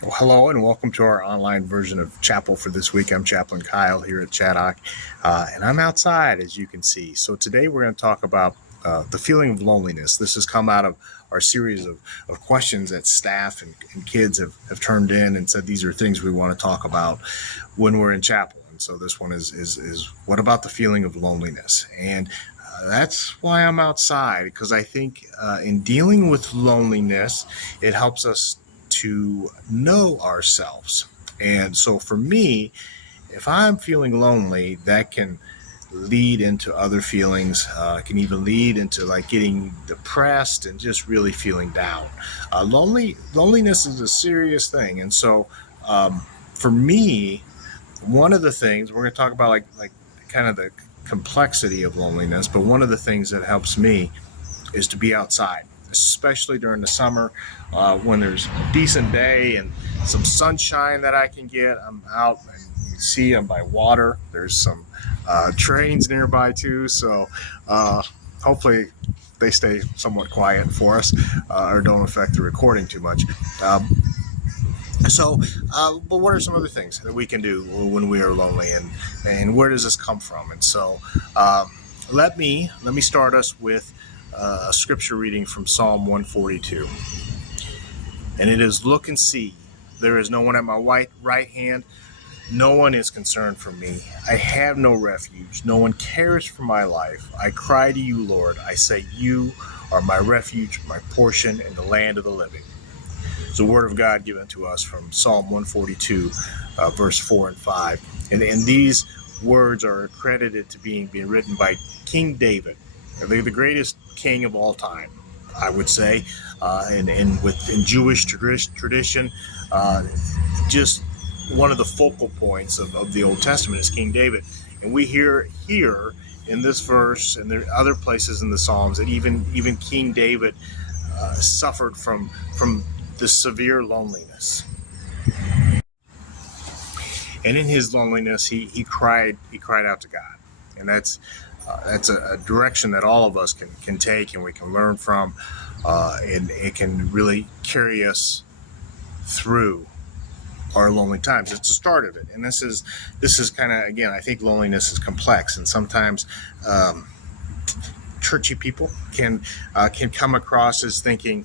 Well, hello and welcome to our online version of Chapel for this week. I'm Chaplain Kyle here at Chaddock, and I'm outside, as you can see. So today we're going to talk about the feeling of loneliness. This has come out of our series of questions that staff and kids have turned in and said these are things we want to talk about when we're in chapel. And so this one is what about the feeling of loneliness? And that's why I'm outside, because I think in dealing with loneliness, it helps us to know ourselves. And so for me, if I'm feeling lonely, that can lead into other feelings. Can even lead into like getting depressed and just really feeling down. Loneliness is a serious thing, and so for me, one of the things we're going to talk about, like kind of the complexity of loneliness, but one of the things that helps me is to be outside, especially during the summer when there's a decent day and some sunshine that I can get. I'm out and you can see I'm by water. There's some trains nearby too, so hopefully they stay somewhat quiet for us or don't affect the recording too much. But what are some other things that we can do when we are lonely, and where does this come from? And so, let me start us with a scripture reading from Psalm 142, and it is, "Look and see, there is no one at my right hand. No one is concerned for me. I have no refuge. No one cares for my life. I cry to you, Lord. I say, you are my refuge, my portion in the land of the living." It's the word of God given to us from Psalm 142, verse 4 and 5. And these words are accredited to being written by King David, the greatest king of all time, I would say. In Jewish tradition, just one of the focal points of the Old Testament is King David. And we hear here in this verse, and there are other places in the Psalms, that even King David suffered from the severe loneliness. And in his loneliness, he cried out to God. And that's a direction that all of us can take and we can learn from, and it can really carry us through our lonely times. It's the start of it. And this is kind of, again, I think loneliness is complex, and sometimes churchy people can come across as thinking,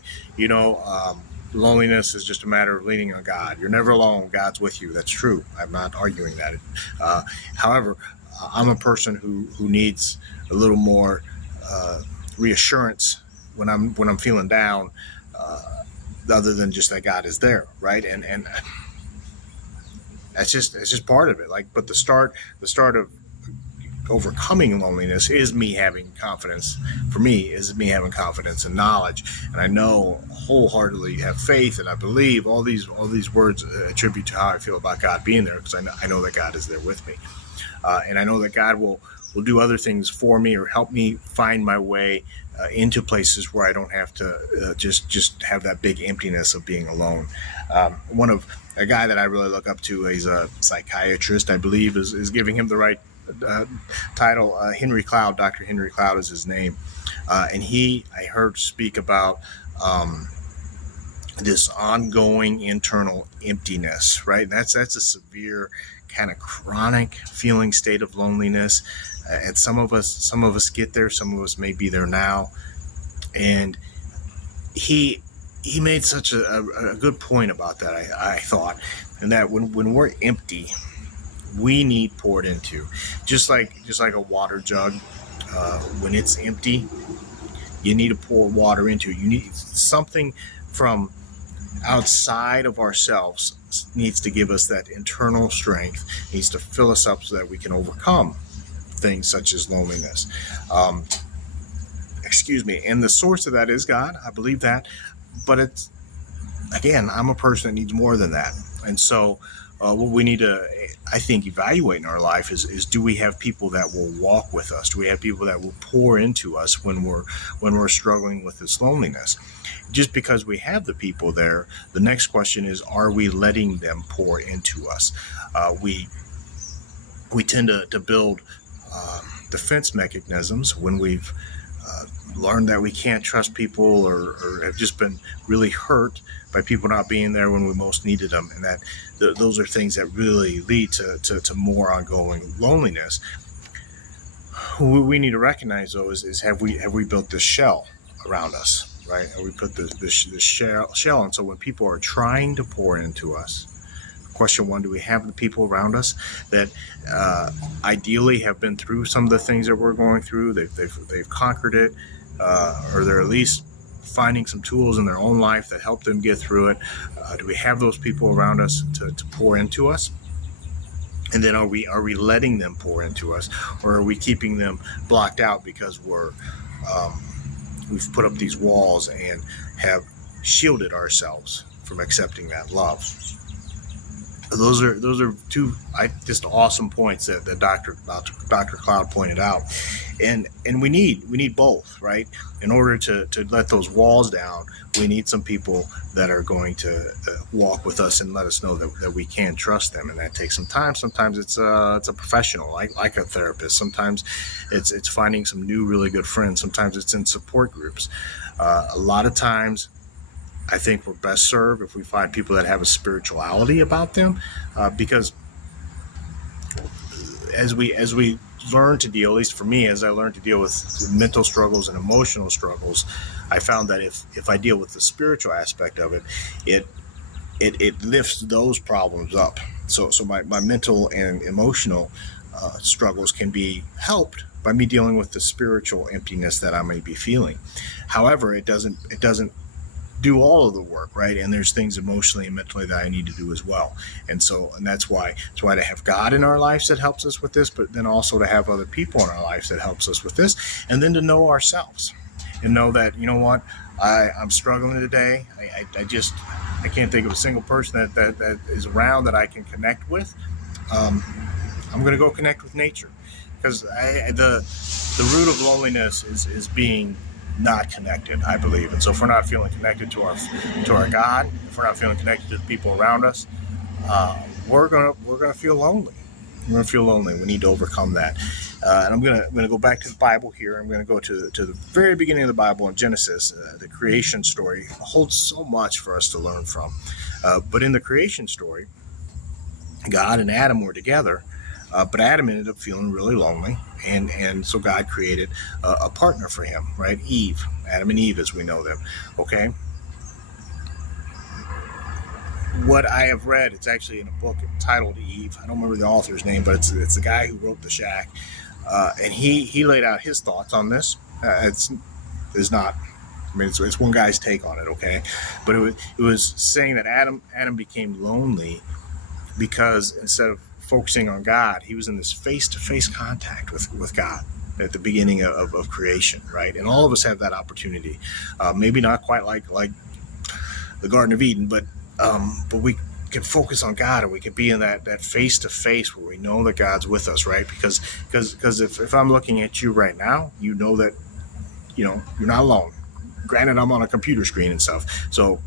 loneliness is just a matter of leaning on God. You're never alone. God's with you. That's true. I'm not arguing that. However, I'm a person who needs a little more reassurance when I'm feeling down, other than just that God is there, right? And it's just part of it. But the start of overcoming loneliness is me having confidence. For me, is me having confidence and knowledge, and I know wholeheartedly, have faith, and I believe all these words attribute to how I feel about God being there, because I know that God is there with me, and I know that God will do other things for me or help me find my way into places where I don't have to just have that big emptiness of being alone. One of a guy that I really look up to, he's a psychiatrist, I believe, is giving him the right title. Henry Cloud, Dr. Henry Cloud is his name, and I heard speak about this ongoing internal emptiness, right? And that's a severe kind of chronic feeling state of loneliness, and some of us get there, some of us may be there now. And he made such a good point about that, I thought, and that when we're empty, we need poured into, just like a water jug. When it's empty, you need to pour water into it. You need something from outside of ourselves, needs to give us that internal strength, needs to fill us up so that we can overcome things such as loneliness. And the source of that is God. I believe that, but it's, again, I'm a person that needs more than that. And so what we need to, I think, evaluate in our life is do we have people that will walk with us? Do we have people that will pour into us when we're struggling with this loneliness? Just because we have the people there, the next question is, are we letting them pour into us? We tend to build defense mechanisms when we've learned that we can't trust people, or have just been really hurt by people not being there when we most needed them, and that those are things that really lead to more ongoing loneliness. What we need to recognize, though, is have we built this shell around us, right? Have we put this shell, and so when people are trying to pour into us, question one, do we have the people around us that ideally have been through some of the things that we're going through? They've conquered it, or they're at least finding some tools in their own life that help them get through it. Do we have those people around us to pour into us? And then are we letting them pour into us, or are we keeping them blocked out because we've put up these walls and have shielded ourselves from accepting that love? Those are two just awesome points that Dr. Cloud pointed out, and we need both, right? In order to let those walls down, we need some people that are going to walk with us and let us know that we can trust them, and that takes some time. Sometimes it's a professional, like a therapist. Sometimes it's finding some new really good friends. Sometimes it's in support groups. A lot of times, I think we're best served if we find people that have a spirituality about them, because as we learn to deal, at least for me, as I learned to deal with mental struggles and emotional struggles, I found that if I deal with the spiritual aspect of it, it lifts those problems up. So my mental and emotional struggles can be helped by me dealing with the spiritual emptiness that I may be feeling. However, it doesn't do all of the work, right? And there's things emotionally and mentally that I need to do as well. And that's why to have God in our lives that helps us with this, but then also to have other people in our lives that helps us with this, and then to know ourselves and know that, you know what, I'm struggling today. I can't think of a single person that is around that I can connect with. I'm going to go connect with nature, because the root of loneliness is being not connected, I believe. And so if we're not feeling connected to our God, if we're not feeling connected to the people around us, we're gonna feel lonely. We're gonna feel lonely. We need to overcome that. And I'm gonna go back to the Bible here. I'm gonna go to the very beginning of the Bible in Genesis. The creation story holds so much for us to learn from. But in the creation story, God and Adam were together. But Adam ended up feeling really lonely, and so God created a partner for him, right? Eve, Adam and Eve as we know them, okay? What I have read, it's actually in a book titled Eve. I don't remember the author's name, but it's the guy who wrote The Shack, and he laid out his thoughts on this. It's one guy's take on it, okay? But it was saying that Adam became lonely because instead of focusing on God, he was in this face-to-face contact with God at the beginning of creation, right? And all of us have that opportunity. Maybe not quite like the Garden of Eden, but we can focus on God, and we can be in that face-to-face where we know that God's with us, right? Because if I'm looking at you right now, you know that you're not alone. Granted, I'm on a computer screen and stuff, so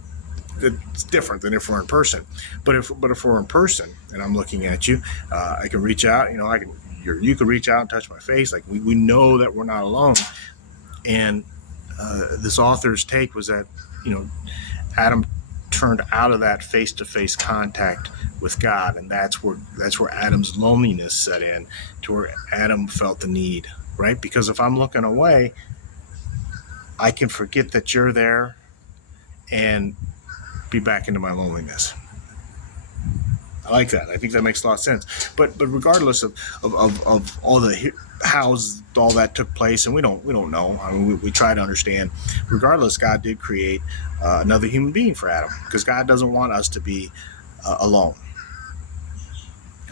it's different than if we're in person. But if we're in person and I'm looking at you, I can reach out. You can reach out and touch my face. Like we know that we're not alone. And this author's take was that Adam turned out of that face-to-face contact with God, and that's where Adam's loneliness set in, to where Adam felt the need, right? Because if I'm looking away, I can forget that you're there and be back into my loneliness. I like that. I think that makes a lot of sense. But regardless of all the how's all that took place, and we don't know. I mean, we try to understand. Regardless, God did create another human being for Adam, because God doesn't want us to be alone.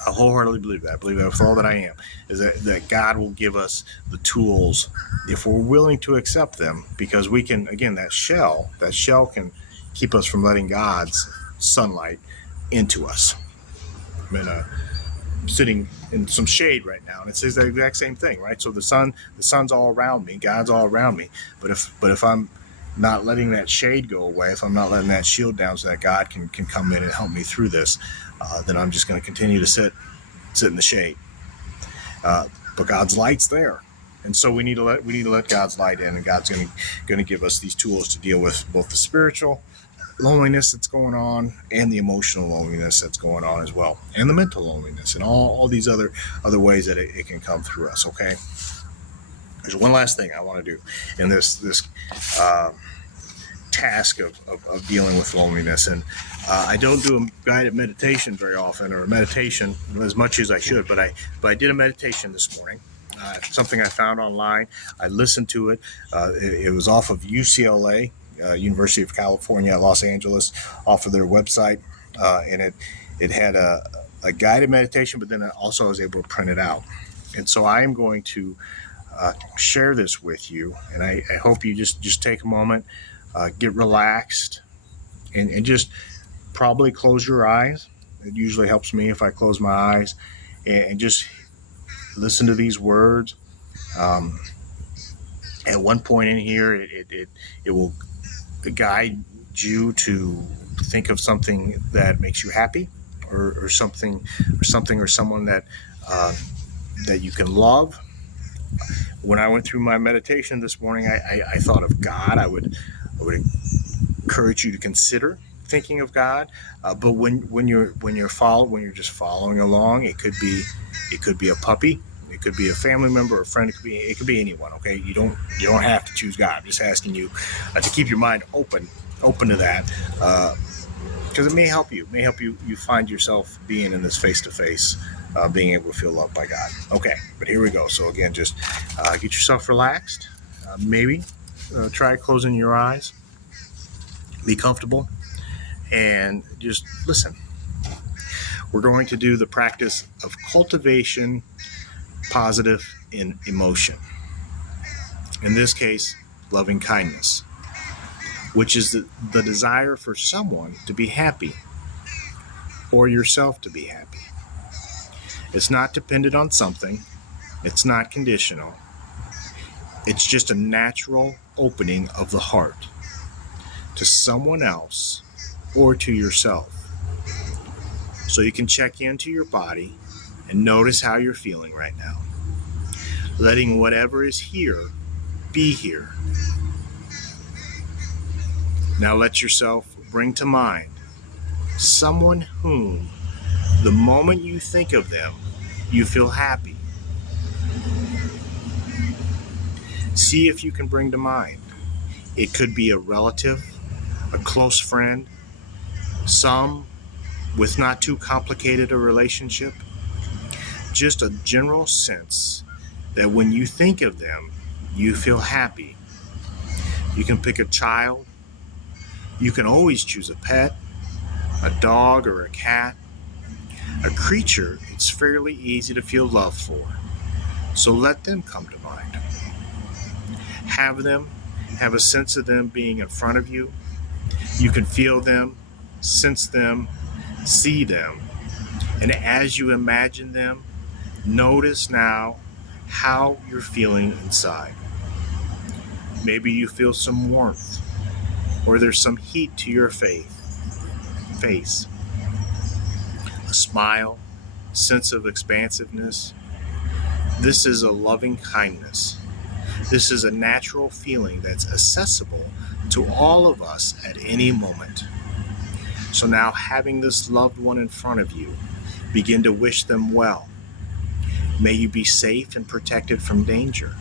I wholeheartedly believe that. I believe that with all that I am, is that God will give us the tools if we're willing to accept them, because we can, again, that shell can keep us from letting God's sunlight into us. I'm sitting in some shade right now, and it says the exact same thing, right? So the sun's all around me, God's all around me. But if I'm not letting that shade go away, if I'm not letting that shield down so that God can come in and help me through this, then I'm just going to continue to sit in the shade. But God's light's there. And so we need to let God's light in, and God's going to give us these tools to deal with both the spiritual loneliness that's going on and the emotional loneliness that's going on as well, and the mental loneliness and all these other ways that it can come through us. Okay. There's one last thing I want to do in this task of dealing with loneliness, and I don't do a guided meditation very often, or a meditation as much as I should, but I did a meditation this morning. Something I found online. I listened to it. It was off of UCLA, University of California, Los Angeles, off of their website, and it had a guided meditation, but then also I was able to print it out. And so I am going to share this with you, and I hope you just take a moment, get relaxed, and just probably close your eyes. It usually helps me if I close my eyes and just listen to these words. At one point in here, it will guide you to think of something that makes you happy, or something or someone that you can love. When I went through my meditation this morning, I thought of God. I would encourage you to consider thinking of God. But when you're just following along, it could be a puppy, it could be a family member, a friend, it could be anyone. Okay, you don't have to choose God. I'm just asking you to keep your mind open to that, because it may help you. You find yourself being in this face-to-face, being able to feel loved by God. Okay, but here we go. So again, just get yourself relaxed. Maybe try closing your eyes. Be comfortable and just listen. We're going to do the practice of cultivation positive in emotion. In this case, loving kindness, which is the desire for someone to be happy or yourself to be happy. It's not dependent on something. It's not conditional. It's just a natural opening of the heart to someone else or to yourself. So you can check into your body and notice how you're feeling right now. Letting whatever is here be here. Now let yourself bring to mind someone whom, the moment you think of them, you feel happy. See if you can bring to mind. It could be a relative, a close friend, some with not too complicated a relationship. Just a general sense that when you think of them, you feel happy. You can pick a child. You can always choose a pet, a dog or a cat, a creature it's fairly easy to feel love for. So let them come to mind. Have a sense of them being in front of you. You can feel them, sense them, see them. And as you imagine them, notice now how you're feeling inside. Maybe you feel some warmth, or there's some heat to your face. A smile, sense of expansiveness. This is a loving kindness. This is a natural feeling that's accessible to all of us at any moment. So now, having this loved one in front of you, begin to wish them well. May you be safe and protected from danger.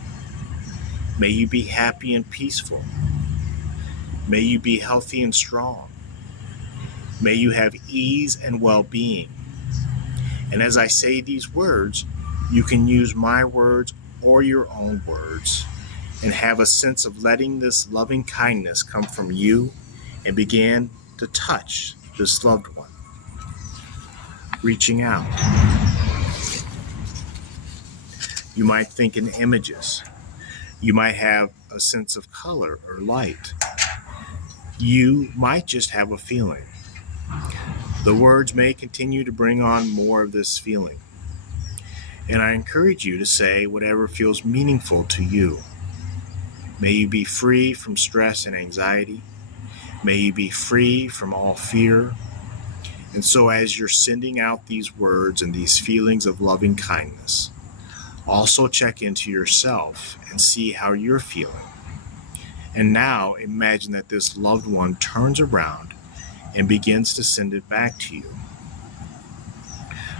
May you be happy and peaceful. May you be healthy and strong. May you have ease and well-being. And as I say these words, you can use my words or your own words and have a sense of letting this loving kindness come from you and begin to touch this loved one. Reaching out. You might think in images. You might have a sense of color or light. You might just have a feeling. The words may continue to bring on more of this feeling. And I encourage you to say whatever feels meaningful to you. May you be free from stress and anxiety. May you be free from all fear. And so as you're sending out these words and these feelings of loving kindness, Also check into yourself and see how you're feeling. And now imagine that this loved one turns around and begins to send it back to you.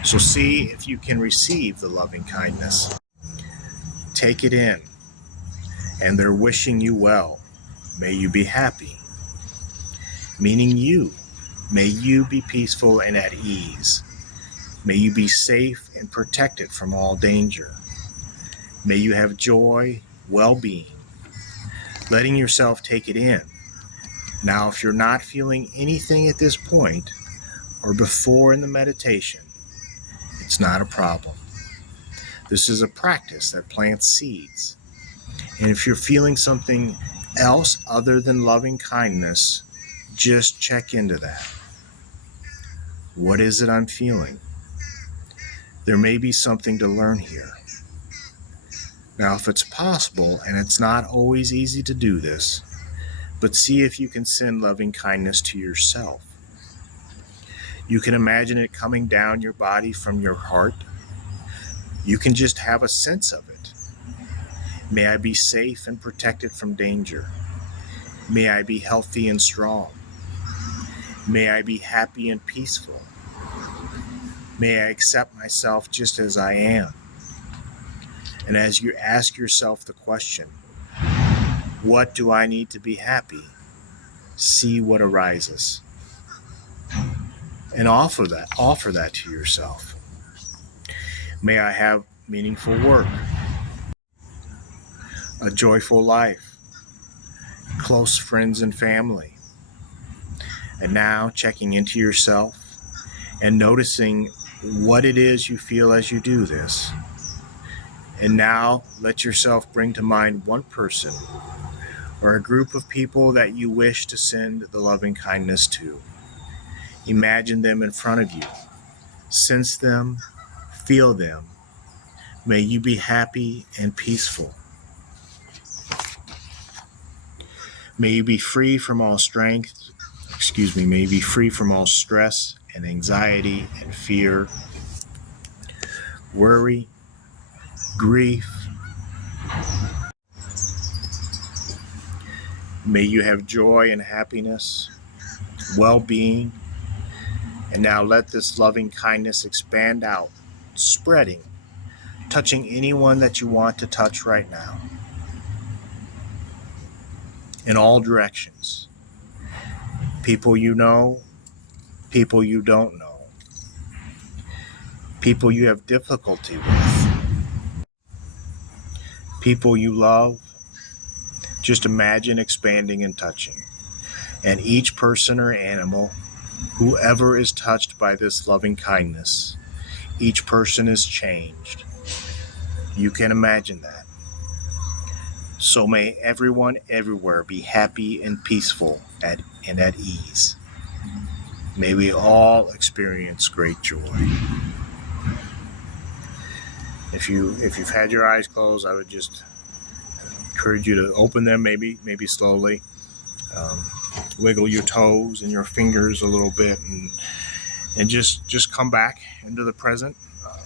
So see if you can receive the loving kindness. Take it in, and they're wishing you well. May you be happy. Meaning you. May you be peaceful and at ease. May you be safe and protected from all danger. May you have joy, well-being. Letting yourself take it in. Now, if you're not feeling anything at this point, or before in the meditation, it's not a problem. This is a practice that plants seeds. And if you're feeling something else other than loving kindness, just check into that. What is it I'm feeling? There may be something to learn here. Now, if it's possible, and it's not always easy to do this, but see if you can send loving kindness to yourself. You can imagine it coming down your body from your heart. You can just have a sense of it. May I be safe and protected from danger. May I be healthy and strong. May I be happy and peaceful. May I accept myself just as I am. And as you ask yourself the question, what do I need to be happy? See what arises. And offer that to yourself. May I have meaningful work, a joyful life, close friends and family. And now checking into yourself and noticing what it is you feel as you do this. And now let yourself bring to mind one person or a group of people that you wish to send the loving kindness to. Imagine them in front of you. Sense them, feel them. May you be happy and peaceful. May you be free from all may you be free from all stress and anxiety and fear, worry, grief. May you have joy and happiness, well-being. And now let this loving kindness expand out, spreading, touching anyone that you want to touch right now. In all directions. People you know, people you don't know. People you have difficulty with. People you love. Just imagine expanding and touching. And each person or animal, whoever is touched by this loving kindness, each person is changed. You can imagine that. So may everyone everywhere be happy and peaceful and at ease. May we all experience great joy. If you've had your eyes closed, I would just encourage you to open them, maybe slowly. Wiggle your toes and your fingers a little bit, and just come back into the present.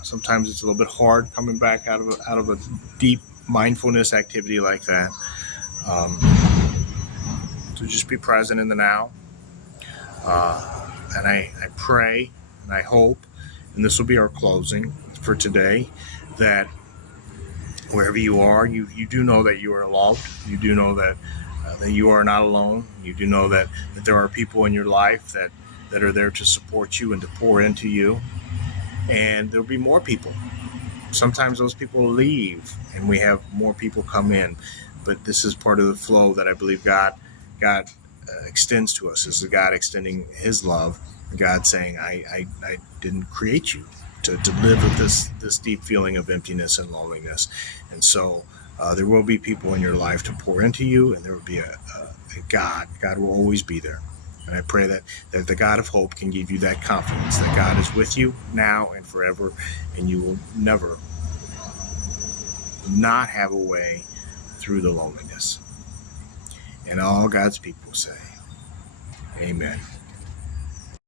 Sometimes it's a little bit hard coming back out of a deep mindfulness activity like that. So just be present in the now. And I pray and I hope, and this will be our closing for today, that wherever you are, you do know that you are loved. You do know that you are not alone. You do know that there are people in your life that are there to support you and to pour into you. And there'll be more people. Sometimes those people leave and we have more people come in. But this is part of the flow that I believe God extends to us, is the God extending his love. God saying, I didn't create you to live with this deep feeling of emptiness and loneliness. And so there will be people in your life to pour into you, and there will be a God. God will always be there. And I pray that the God of hope can give you that confidence that God is with you now and forever, and you will never not have a way through the loneliness. And all God's people say, amen.